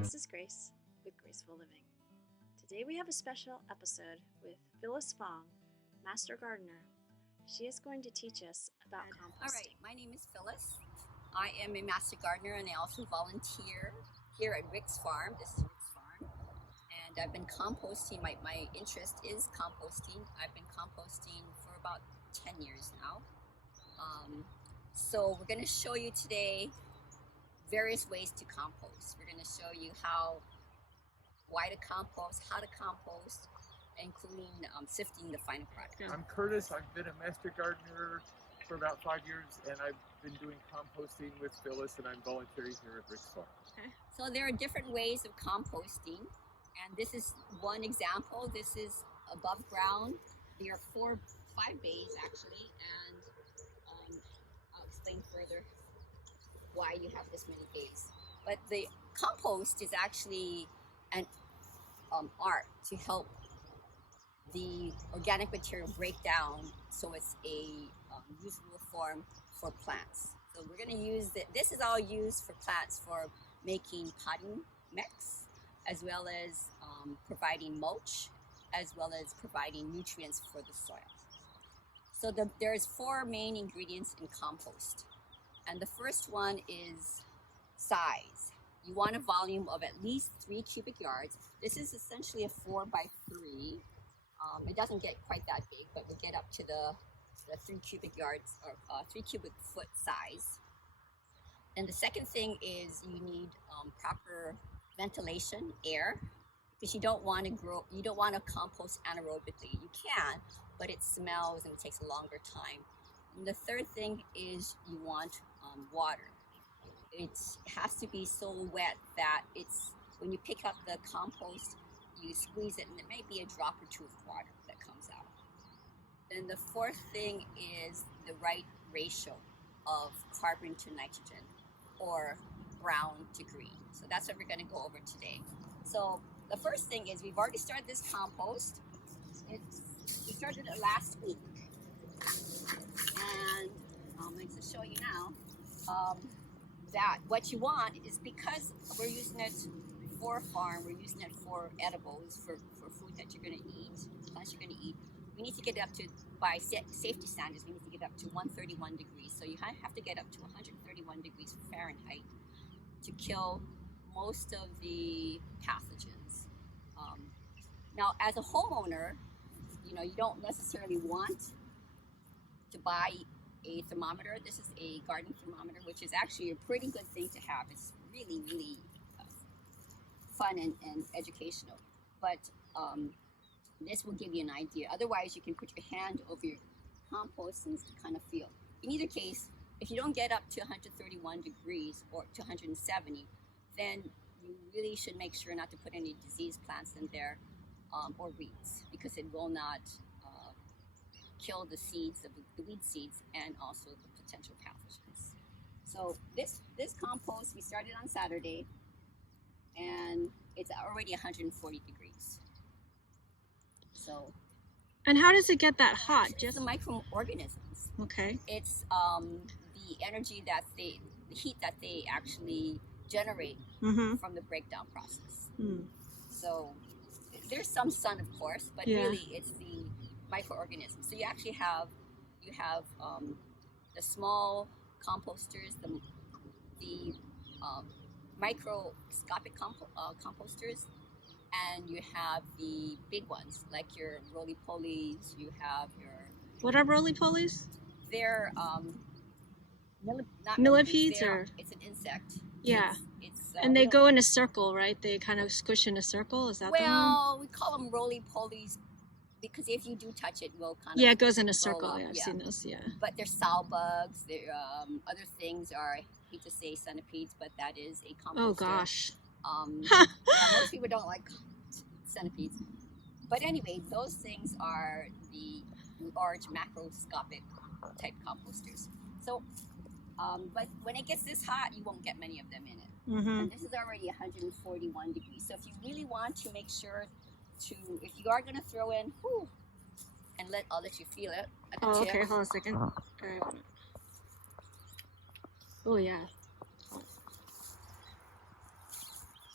This is Grace with Graceful Living. Today we have a special episode with Phyllis Fong, Master Gardener. She is going to teach us about composting. All right, my name is Phyllis. I am a Master Gardener and I also volunteer here at Rick's Farm. This is Rick's Farm. And I've been composting. My interest is composting. I've been composting for about 10 years now. So we're going to show you today various ways to compost. We're going to show you why to compost, how to compost, including sifting the final product. I'm Curtis. I've been a Master Gardener for about 5 years, and I've been doing composting with Phyllis, and I'm volunteering here at Rick's Farm. Okay. So there are different ways of composting, and this is one example. This is above ground. There are 5 bays actually, and I'll explain further why you have this many bays. But the compost is actually an art to help the organic material break down so it's a usable form for plants. So we're going to use this is all used for plants for making potting mix, as well as providing mulch, as well as providing nutrients for the soil. So there's 4 main ingredients in compost. And the first one is size. You want a volume of at least 3 cubic yards. This is essentially a 4 by 3. It doesn't get quite that big, but we get up to the 3 cubic yards or 3 cubic foot size. And the second thing is you need proper ventilation, air, because you don't want to compost anaerobically. You can, but it smells and it takes a longer time. And the third thing is you want water. It has to be so wet that when you pick up the compost, you squeeze it and there may be a drop or 2 of water that comes out. Then the fourth thing is the right ratio of carbon to nitrogen, or brown to green. So that's what we're going to go over today. So the first thing is we've already started this compost. We started it last week. And I'm going to show you now that what you want is, because we're using it for a farm, we're using it for edibles, for food that you're going to eat, plants you're going to eat, we need to get up to, by safety standards, we need to get up to 131 degrees. So you have to get up to 131 degrees Fahrenheit to kill most of the pathogens. Now, as a homeowner, you don't necessarily want to buy a thermometer. This is a garden thermometer, which is actually a pretty good thing to have. It's really, really fun and educational. But this will give you an idea. Otherwise, you can put your hand over your compost and kind of feel. In either case, if you don't get up to 131 degrees or to 170, then you really should make sure not to put any diseased plants in there or weeds, because it will not kill the seeds of the weed seeds and also the potential pathogens. So this compost we started on Saturday, and it's already 140 degrees. So. And how does it get that hot? Just the microorganisms. Okay. It's the energy the heat that they actually generate from the breakdown process. So there's some sun, of course, but really it's the microorganisms. So you actually have the small composters, the microscopic composters, and you have the big ones like your roly-polies. You have your, what are roly-polies? They're not millipedes, or it's an insect. Yeah. It's and they go in a circle, right? They kind of squish in a circle. Is that the one? Well, we call them roly-polies because if you do touch it, will kind of it goes in a circle. Yeah, I've seen those. Yeah. But they're sow bugs. They're other things are, I hate to say centipedes, but that is a composter. Oh gosh. Most people don't like centipedes, but anyway, those things are the large macroscopic type composters. So, but when it gets this hot, you won't get many of them in it. And this is already 141 degrees. So if you really want to make sure if you are going to throw in, and I'll let you feel it. Okay, hold on a second. All right. Oh yeah.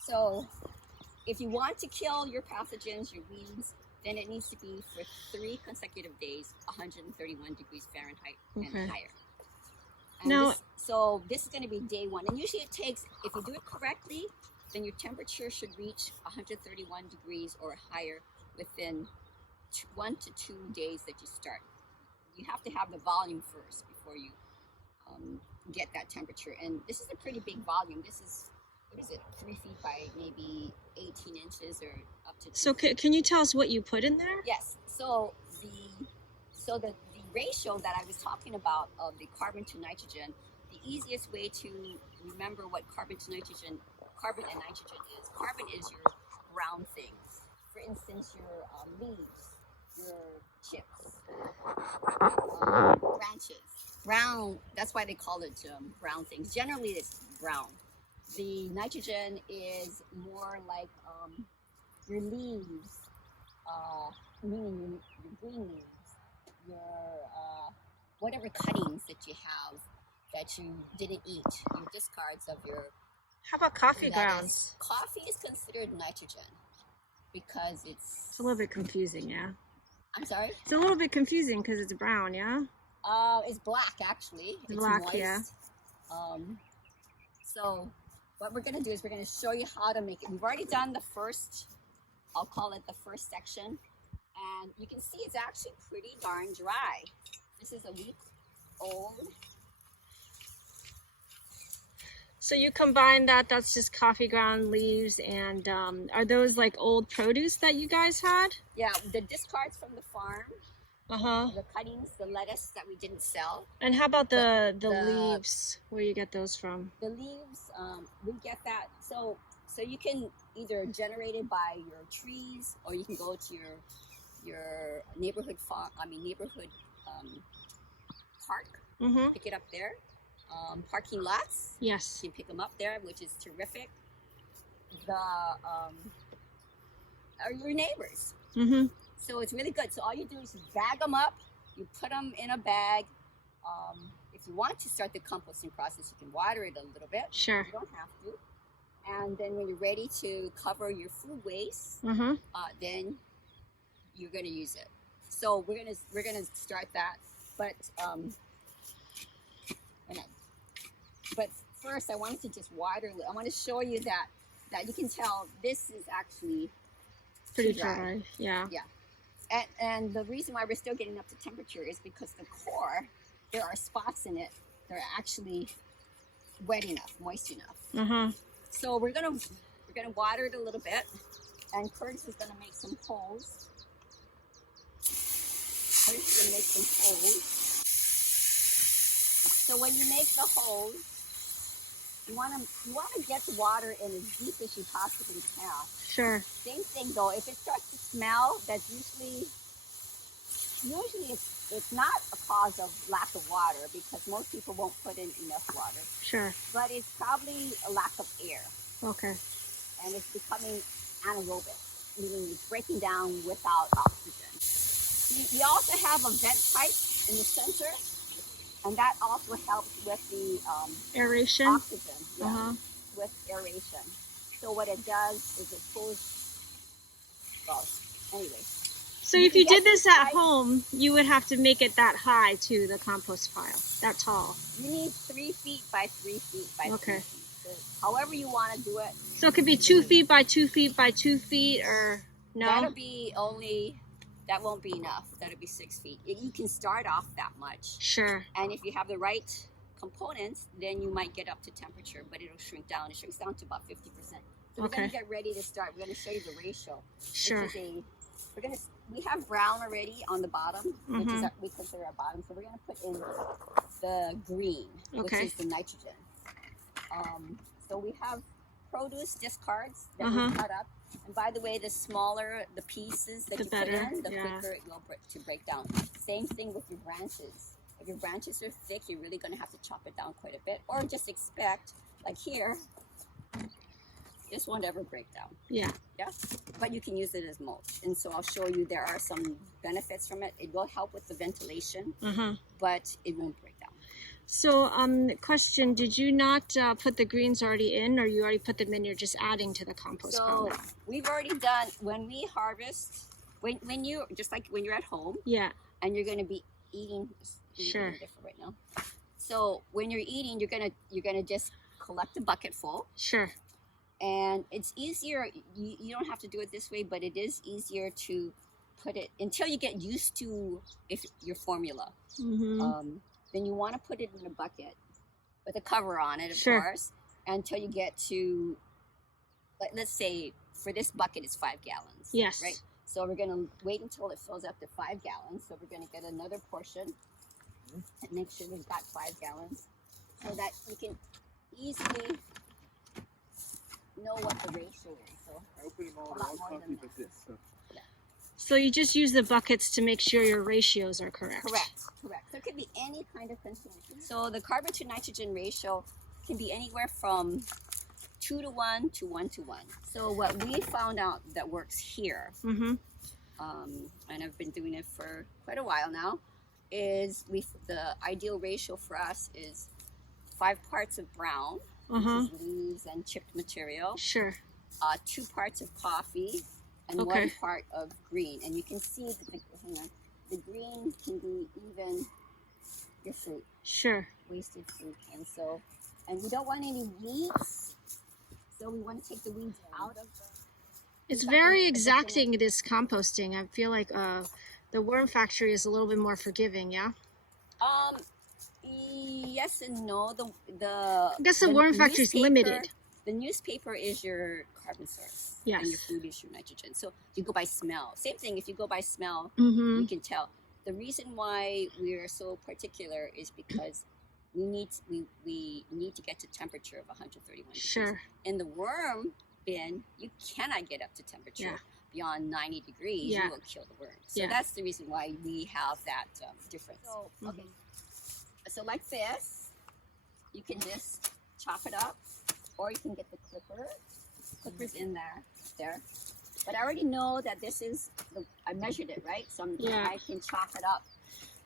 So if you want to kill your pathogens, your weeds, then it needs to be for 3 consecutive days, 131 degrees Fahrenheit and higher. And Now, this is going to be day 1. And usually it takes, if you do it correctly, then your temperature should reach 131 degrees or higher within 1 to 2 days that you start. You have to have the volume first before you get that temperature. And this is a pretty big volume. This is, what is it, 3 feet by maybe 18 inches or up to 2 so feet. can you tell us what you put in there? Yes. So the ratio that I was talking about of the carbon to nitrogen, the easiest way to remember what carbon and nitrogen is. Carbon is your brown things. For instance, your leaves, your chips, branches. Brown, that's why they call it brown things. Generally, it's brown. The nitrogen is more like your leaves, meaning your green leaves, your whatever cuttings that you have that you didn't eat, your discards of your How about coffee lettuce. grounds? Coffee is considered nitrogen because It's a little bit confusing, yeah. I'm sorry? It's a little bit confusing because it's brown, yeah? It's black actually. It's black, moist. yeah. So what we're gonna do is we're gonna show you how to make it. We've already done the first, I'll call it the first section. And you can see it's actually pretty darn dry. This is a week old. So you combine that's just coffee ground leaves, and are those like old produce that you guys had? Yeah, the discards from the farm, Uh-huh. the cuttings, the lettuce that we didn't sell. And how about the leaves? Where you get those from? The leaves, we get that. So you can either generate it by your trees, or you can go to your neighborhood farm. Neighborhood park. Mm-hmm. Pick it up there. Parking lots. Yes. You can pick them up there, which is terrific. Are your neighbors. Mm-hmm. So it's really good. So all you do is you bag them up, you put them in a bag. If you want to start the composting process, you can water it a little bit. Sure. You don't have to. And then when you're ready to cover your food waste, Mm-hmm. then you're going to use it. So we're gonna start that. But first, I wanted to just water. I want to show you that you can tell this is actually Pretty too dry. dry. Yeah. Yeah. And the reason why we're still getting up to temperature is because the core, there are spots in it that are actually wet enough, moist enough. Mm-hmm. So we're gonna water it a little bit, and Curtis is gonna make some holes. Curtis is gonna make some holes. So when you make the holes, you wanna get the water in as deep as you possibly can. Sure. Same thing though, if it starts to smell, that's usually it's not a cause of lack of water, because most people won't put in enough water. Sure. But it's probably a lack of air. Okay. And it's becoming anaerobic, meaning it's breaking down without oxygen. We also have a vent pipe in the center, and that also helps with the Aeration? oxygen, yeah, Uh-huh. with aeration. So what it does is it pulls, well, anyway. So if you did this at home, you would have to make it that high to the compost pile, that tall. You need 3 feet by 3 feet by 3 Okay. feet. So however you want to do it. So it could be 2 feet by 2 feet by 2 feet, or no? That won't be enough. That'll be 6 feet. You can start off that much. Sure. And if you have the right components, then you might get up to temperature, but it'll shrink down. It shrinks down to about 50%. So we're going to get ready to start. We're going to show you the ratio. Sure. We have brown already on the bottom, which is we consider our bottom. So we're going to put in the green, which is the nitrogen. So we have produce discards that we cut up. And by the way, the smaller the pieces that you put in, the quicker it will break down. Same thing with your branches. If your branches are thick, you're really going to have to chop it down quite a bit. Or just expect, like here, this won't ever break down. Yeah. Yeah. But you can use it as mulch. And so I'll show you there are some benefits from it. It will help with the ventilation, but it won't break down. So, question, did you not put the greens already in, or you already put them in, you're just adding to the compost pile? So we've already done, when we harvest, when you, just like when you're at home, Yeah. and you're going to be eating, Sure. different right now. So when you're eating, you're gonna just collect a bucket full. Sure. And it's easier, you don't have to do it this way, but it is easier to put it, until you get used to your formula. Mm-hmm. Then you want to put it in a bucket with a cover on it, of Sure. course, until you get to, let's say for this bucket it's 5 gallons. Yes. Right? So we're going to wait until it fills up to 5 gallons. So we're going to get another portion and make sure we've got 5 gallons so that you can easily know what the ratio is. So I opened them all a in lot one more copy, than but that. this. So. So you just use the buckets to make sure your ratios are correct. Correct. So it could be any kind of container. So the carbon to nitrogen ratio can be anywhere from 2 to 1 to 1 to 1. So what we found out that works here, Mm-hmm. and I've been doing it for quite a while now, is the ideal ratio for us is 5 parts of brown, which is leaves and chipped material, Sure. 2 parts of coffee, and Okay. 1 part of green. And you can see that the green can be even your fruit, Sure. wasted fruit. And we don't want any weeds, so we want to take the weeds out of the... It's very exacting, this composting. I feel like the worm factory is a little bit more forgiving, yeah? Yes and no. I guess the worm factory is limited. The newspaper is your carbon source. Yes. And your food is your nitrogen. So you go by smell. Same thing, if you go by smell, Mm-hmm. you can tell. The reason why we're so particular is because we need to get to temperature of 131 degrees. Sure. In the worm bin, you cannot get up to temperature beyond 90 degrees. Yeah. You will kill the worm. So Yeah. that's the reason why we have that difference. So, okay. So like this, you can just chop it up, or you can get the clippers in there. But I already know that this is, I measured it, right? So I can chop it up.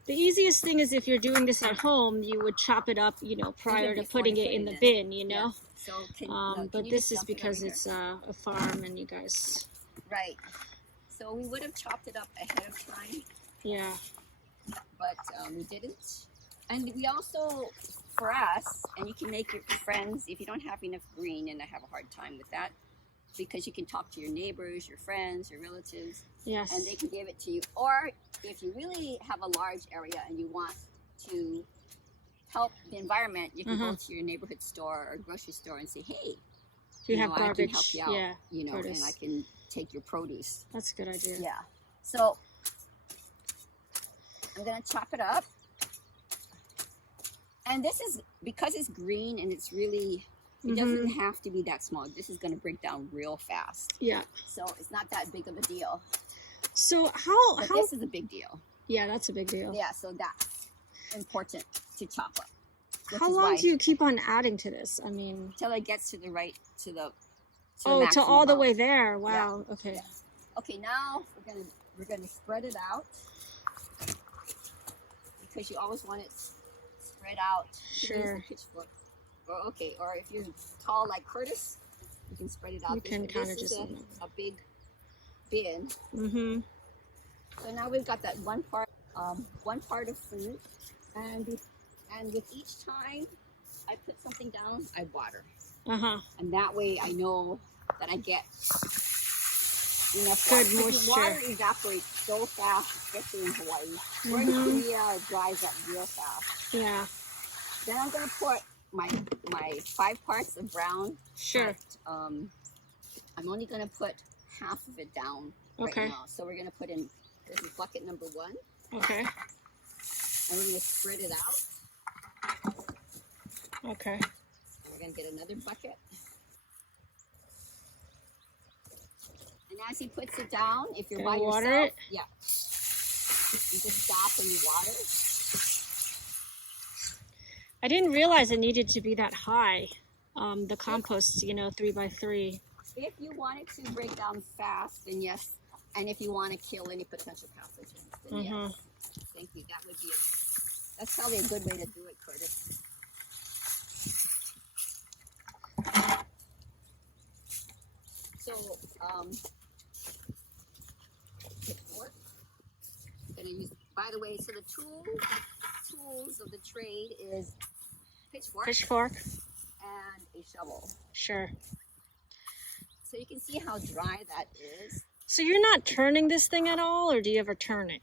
The easiest thing is if you're doing this at home, you would chop it up, prior to putting it in the bin, Yeah. So but this is because it's a farm and you guys... Right. So we would have chopped it up ahead of time. Yeah. But we didn't. And we also, for us, and you can make your friends, if you don't have enough green, and I have a hard time with that, because you can talk to your neighbors, your friends, your relatives, Yes. and they can give it to you. Or if you really have a large area and you want to help the environment, you can go to your neighborhood store or grocery store and say, hey, you have garbage, I can help you out, produce. and I can take your produce. That's a good idea. Yeah. So I'm going to chop it up. And this is, because it's green and it's really, it doesn't have to be that small. This is going to break down real fast. Yeah. So it's not that big of a deal. So But this is a big deal. Yeah, that's a big deal. Yeah, so that's important to chop up. How long do you keep on adding to this? I mean, till it gets to the to the to all the amount. way there. Wow. Yeah. Okay. Yeah. Okay, now we're gonna spread it out, because you always want it spread out. Sure. Or if you're tall like Curtis, you can spread it out. You can kind of this just is a big bin. Mm-hmm. So now we've got that one part of food, and with each time I put something down, I water. And that way I know that I get enough water. Good moisture. Water evaporates so fast, especially in Hawaii. Where in Kunia, it dries up real fast. Yeah. Then I'm gonna put my 5 parts of brown. Sure. But, I'm only gonna put half of it down right now. So we're gonna put in, this is bucket number 1. Okay. And we're gonna spread it out. Okay. We're gonna get another bucket. And as he puts it down, if you're by yourself, water it? Yeah, you just stop and you water. I didn't realize it needed to be that high. The compost, 3x3. If you want it to break down fast, then yes. And if you want to kill any potential pathogens, then yes. Thank you. That's probably a good way to do it, Curtis. So, pitchfork. Gonna use. By the way, so the tools of the trade is pitchfork, and a shovel. Sure. So you can see how dry that is. So you're not turning this thing at all, or do you ever turn it?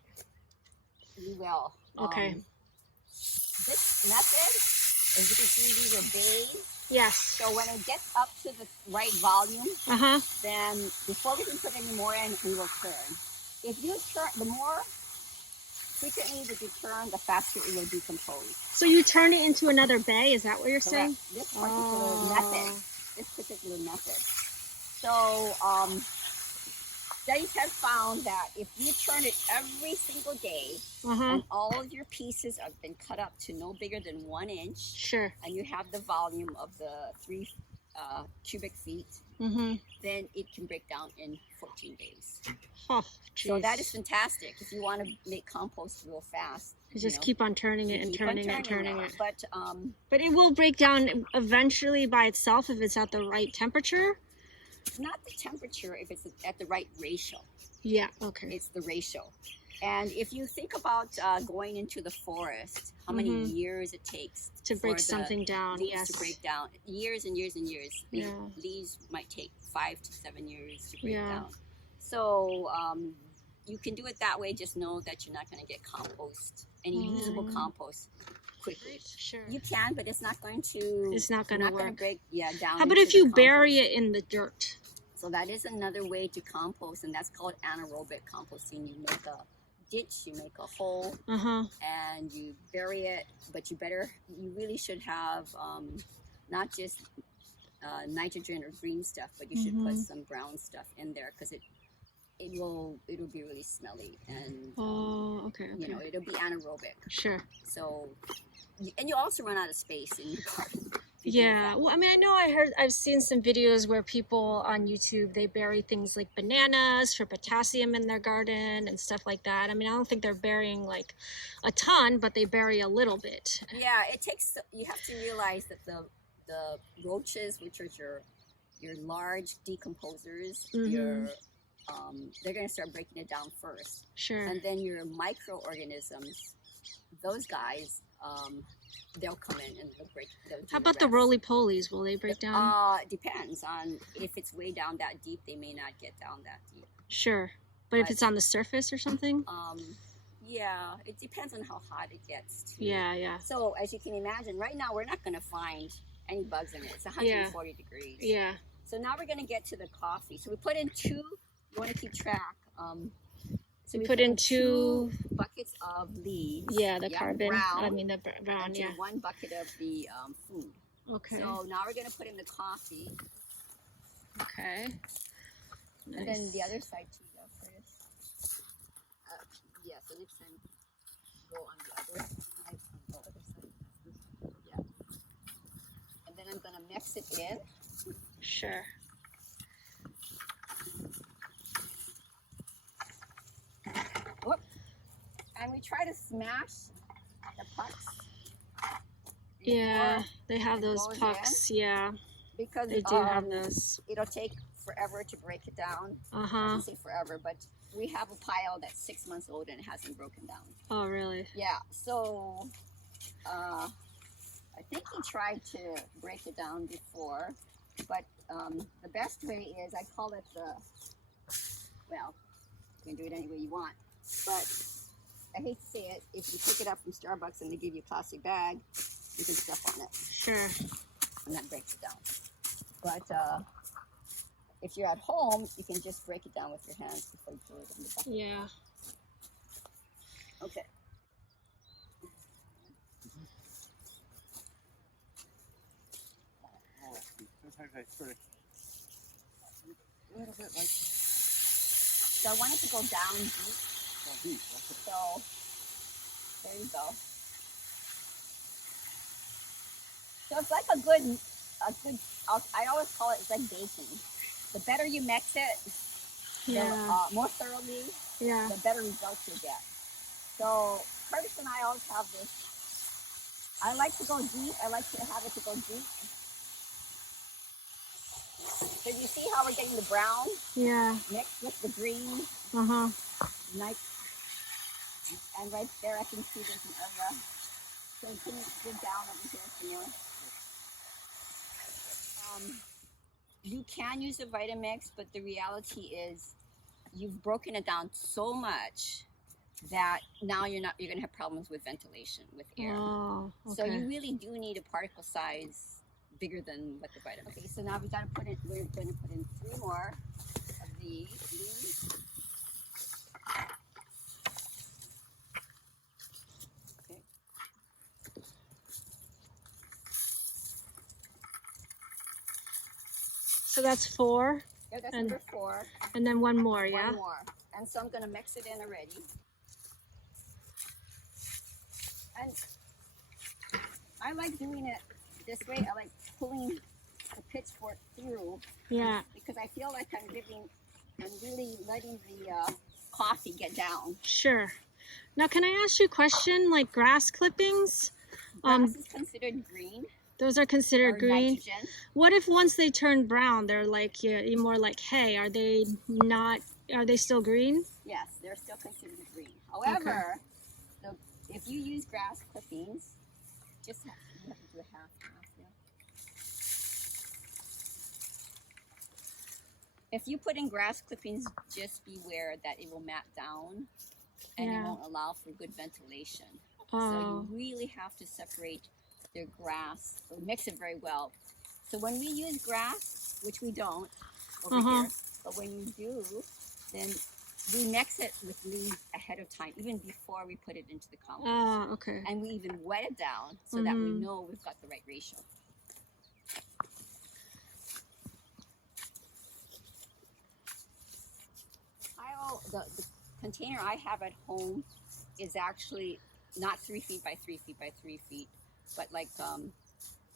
You will. Okay. This method, as you can see, these are bays. Yes. So when it gets up to the right volume, then before we can put any more in, we will turn. If you turn, the more frequently that you turn, the faster it will decompose. So you turn it into another bay? Is that what you're saying? This particular method. So studies have found that if you turn it every single day, and all of your pieces have been cut up to no bigger than 1 inch, sure, and you have the volume of the 3 cubic feet, then it can break down in 14 days. Oh, so that is fantastic if you want to make compost real fast. You just keep on turning it and turning it. But it will break down eventually by itself if it's at the right temperature? Not the temperature, if it's at the right ratio. Yeah, okay. It's the ratio. And if you think about going into the forest, how many years it takes to break something down, to break down. Years and years and years. Yeah. These might take 5 to 7 years to break down. So you can do it that way. Just know that you're not going to get compost, any usable compost quickly. Sure. You can, but it's not going to. It's not going to work. Break down. How about if you bury it in the dirt? So that is another way to compost, and that's called anaerobic composting. You make a ditch, you make a hole, and you bury it. But you really should have not just nitrogen or green stuff, but you should put some brown stuff in there because it'll be really smelly and okay. You know, it'll be anaerobic. Sure. So, and you also run out of space in your garden. Yeah, well, I mean, I've seen some videos where people on YouTube, they bury things like bananas for potassium in their garden and stuff like that. I mean, I don't think they're burying like a ton, but they bury a little bit. Yeah, you have to realize that the roaches, which are your large decomposers, they're going to start breaking it down first. Sure. And then your microorganisms, those guys, they'll come in and they'll How about the roly-polies? Will they break down? Depends on if it's way down that deep, they may not get down that deep. Sure. But if it's on the surface or something? Yeah, it depends on how hot it gets too. Yeah. So as you can imagine, right now we're not going to find any bugs in it. It's 140 degrees. Yeah. So now we're going to get to the coffee. So we put in you want to keep track. So we put in 2 buckets of leaves. Yeah, the carbon. Brown, I mean the brown. And 1 bucket of the food. Okay. So now we're going to put in the coffee. Okay. Nice. And then the other side too, Chris. Yeah, so next time go on the other side. Yeah. And then I'm going to mix it in. Sure. Whoop. And we try to smash the pucks. Yeah, they have those pucks. Yeah, because they do have those. It'll take forever to break it down. I don't say forever, but we have a pile that's 6 months old and it hasn't broken down. Oh, really? Yeah. So I think he tried to break it down before, but the best way is, I call it you can do it any way you want, but I hate to say it, if you pick it up from Starbucks and they give you a plastic bag, you can stuff on it. Sure. And that breaks it down. But if you're at home, you can just break it down with your hands before you throw it in the bucket. Yeah. Okay. Sometimes I sort of a little bit like. So I want it to go down deep. Oh, deep. Okay. So there you go. So it's like a good. I always call it, it's like baking. The better you mix it, the more thoroughly, the better results you get. So Curtis and I always have this I like to go deep. I like to have it to go deep. So you see how we're getting the brown? Yeah. Mixed with the green. Uh-huh. Nice. And right there I can see there's an area. So you can dig down over here some more. You can use a Vitamix, but the reality is you've broken it down so much that now you're gonna have problems with ventilation, with air. Oh, okay. So you really do need a particle size bigger than what the Vitamix. Okay, so now we're gonna put in 3 more of these leaves. Okay. So that's 4. Yeah, that's and, number 4. And then one more, yeah? One more. And so I'm gonna mix it in already. And I like doing it this way. I like pulling the pitchfork through. Yeah. Because I feel like I'm really letting the coffee get down. Sure. Now, can I ask you a question? Like grass clippings? Grass is considered green. Those are considered green. Nitrogen. What if once they turn brown, they're like more like hay? Are they not? Are they still green? Yes, they're still considered green. However, if you use grass clippings, you have to do a half. Yeah. If you put in grass clippings, just beware that it will mat down, and it won't allow for good ventilation. So you really have to separate their grass, or mix it very well. So when we use grass, which we don't over here, but when you do, then we mix it with leaves ahead of time, even before we put it into the compost. Okay. And we even wet it down so that we know we've got the right ratio. The container I have at home is actually not 3 feet by 3 feet by 3 feet, but like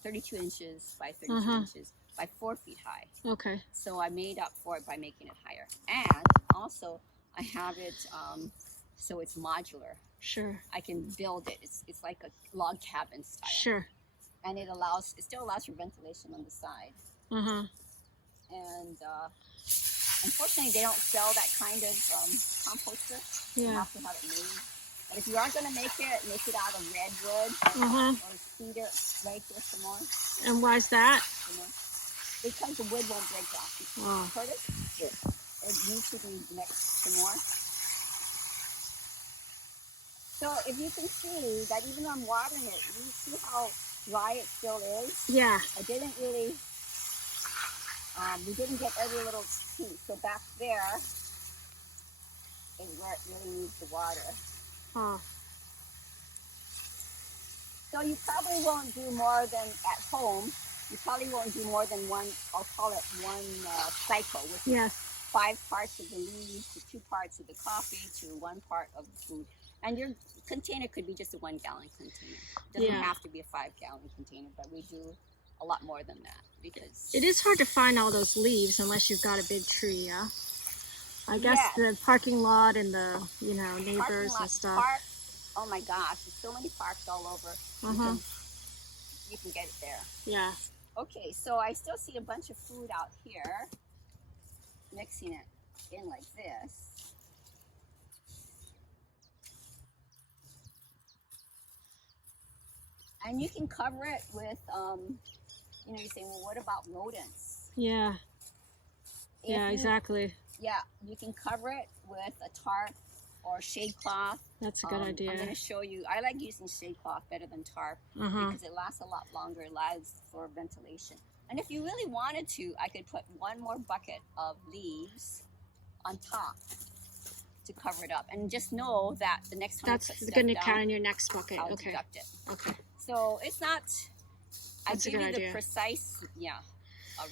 32 inches by 32 inches by 4 feet high. Okay. So I made up for it by making it higher. And also I have it so it's modular. Sure. I can build it. It's like a log cabin style. Sure. And it still allows for ventilation on the side. And unfortunately, they don't sell that kind of composter. You have to have it made. But if you are going to make it out of redwood or cedar right here some more. And why is that? Because the wood won't break down. Curtis, it needs to be mixed some more. So if you can see that even though I'm watering it, you see how dry it still is? Yeah. I didn't really, we didn't get every little piece. So back there is where it really needs the water. So you probably won't do more than at home. You probably won't do more than one, I'll call it one cycle, which is 5 parts of the leaves to 2 parts of the coffee to 1 part of the food. And your container could be just a 1 gallon container. It doesn't have to be a 5 gallon container, but we do a lot more than that because it is hard to find all those leaves unless you've got a big tree. Yeah. I guess the parking lot and the neighbors and stuff. Park, oh my gosh, there's so many parks all over. You can get it there. Yeah. Okay, so I still see a bunch of food out here. Mixing it in like this. And you can cover it with, you're saying, well, what about rodents? Yeah. Exactly. Yeah, you can cover it with a tarp or shade cloth. That's a good idea. I'm going to show you. I like using shade cloth better than tarp because it lasts a lot longer. It allows for ventilation. And if you really wanted to, I could put 1 more bucket of leaves on top to cover it up. And just know that the next time that's going to count in your next bucket. I'll deduct it. Okay. So it's not, I give you the precise,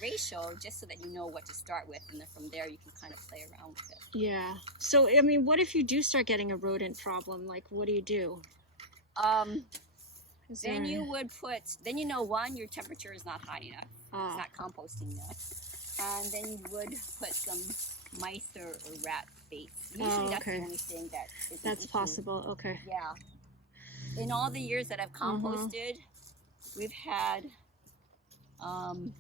ratio just so that you know what to start with, and then from there you can kind of play around with it. Yeah. So I mean, what if you do start getting a rodent problem? Like, what do you do? Then you would put, one, your temperature is not high enough. It's not composting enough. And then you would put some mice or rat bait. Usually that's the only thing that is that's possible. Okay. Yeah. in all the years that I've composted, we've had, and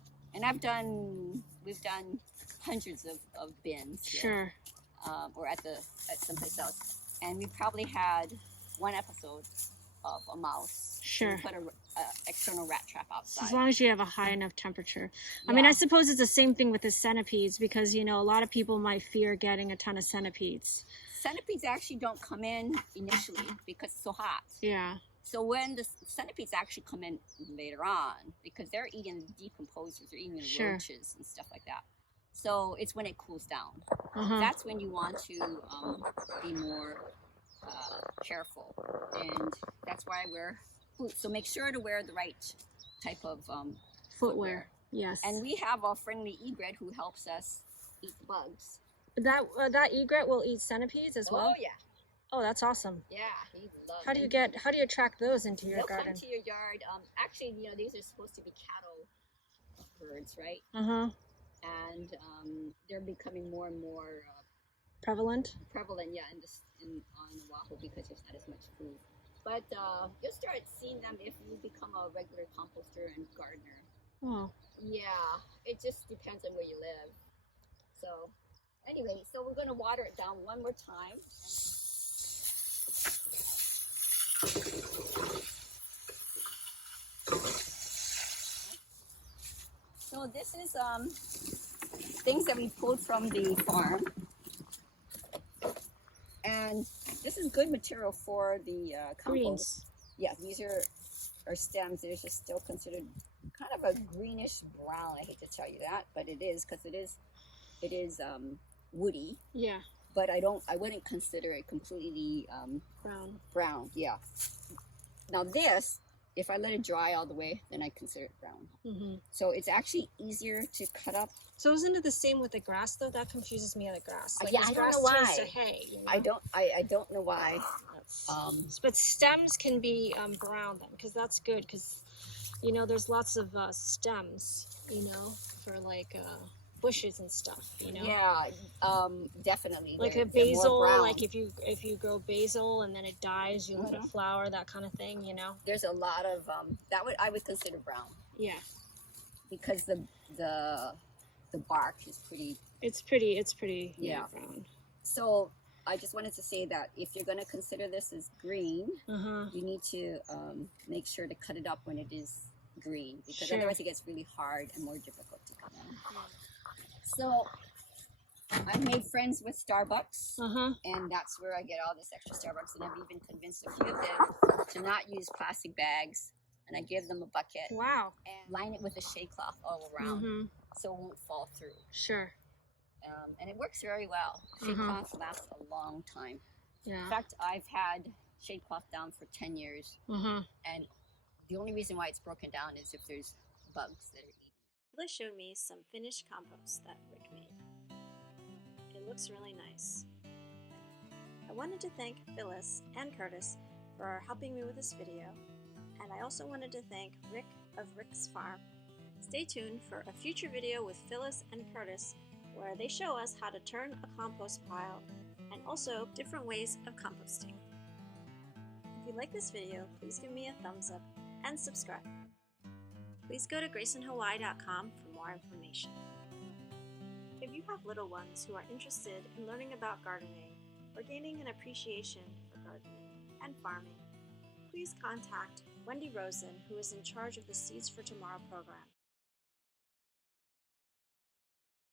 we've done hundreds of bins here, Sure. or at someplace else, and we probably had one episode of a mouse. Sure. We put a external rat trap outside. As long as you have a high enough temperature. Yeah. I mean, I suppose it's the same thing with the centipedes, because, you know, a lot of people might fear getting a ton of centipedes. Centipedes actually don't come in initially because it's so hot. Yeah. So when the centipedes actually come in later on, because they're eating the decomposers, they're eating the Sure. roaches and stuff like that. So it's when it cools down. Uh-huh. That's when you want to be more careful, and that's why I wear boots. So make sure to wear the right type of Footwear. Yes. And we have a friendly egret who helps us eat bugs. That egret will eat centipedes as well? Oh yeah. Oh, that's awesome. Yeah, he loves How do you attract those into your garden? They'll come to your yard. Actually, you know, these are supposed to be cattle birds, right? Uh-huh. And they're becoming more and more Prevalent? prevalent, yeah, on Oahu, because there's not as much food. But you'll start seeing them if you become a regular composter and gardener. Oh. Yeah, it just depends on where you live. So anyway, so we're going to water it down one more time. So this is things that we pulled from the farm, and this is good material for the compost. Greens. Yeah, these are stems. They're just still considered kind of a greenish brown. I hate to tell you that, but it is, because it is woody. Yeah. But I wouldn't consider it completely brown. Yeah. Now this, if I let it dry all the way, then I consider it brown. Mm-hmm. So it's actually easier to cut up. So isn't it the same with the grass though? That confuses me on the grass. Like, Yeah, this I don't grass know why. turns to hay. You know? I don't know why. But stems can be brown then, because that's good, because, you know, there's lots of stems, you know, for like bushes and stuff, you know. Yeah, definitely. Like They're a more basil, brown. like if you grow basil and then it dies, you let it flower, that kind of thing, you know. There's a lot of I would consider brown. Yeah. Because the bark is pretty. It's pretty Yeah. brown. So I just wanted to say that if you're going to consider this as green, you need to make sure to cut it up when it is green, because otherwise it gets really hard and more difficult to cut in. So I've made friends with Starbucks, and that's where I get all this extra Starbucks, and I've even convinced a few of them to not use plastic bags, and I give them a bucket. Wow. And line it with a shade cloth all around, so it won't fall through. Sure. And it works very well. Shade cloth lasts a long time. Yeah. In fact, I've had shade cloth down for 10 years, and the only reason why it's broken down is if there's bugs that are eating. Phyllis showed me some finished compost that Rick made. It looks really nice. I wanted to thank Phyllis and Curtis for helping me with this video, and I also wanted to thank Rick of Rick's Farm. Stay tuned for a future video with Phyllis and Curtis where they show us how to turn a compost pile and also different ways of composting. If you like this video, please give me a thumbs up and subscribe. Please go to graceandhawaii.com for more information. If you have little ones who are interested in learning about gardening or gaining an appreciation for gardening and farming, please contact Wendy Rosen, who is in charge of the Seeds for Tomorrow program.